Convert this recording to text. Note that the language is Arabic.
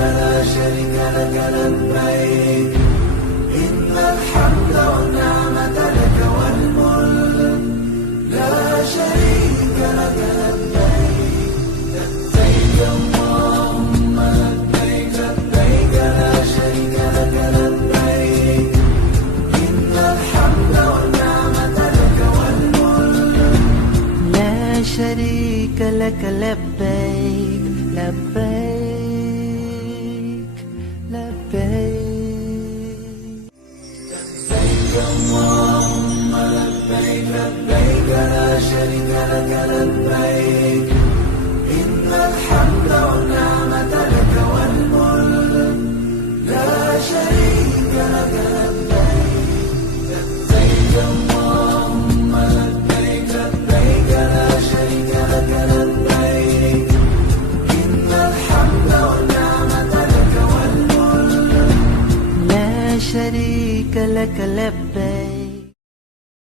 لا شريك لك لبيك إن الحمد والنعمة لك والملك لا شريك لك لبيك لبيك اللهم لبيك لبيك لا شريك لك لبيك إن الحمد والنعمة لك والملك لا شريك لك لبيك لبيك لبيك لبيك اللهم لبيك لبيك لا شريك لك لبيك إن الحمد والنعمة لك والملك لا شريك لك لبيك لبيك اللهم لبيك لبيك لا شريك لك لبيك إن الحمد والنعمة لك والملك لا شريك لك لبيك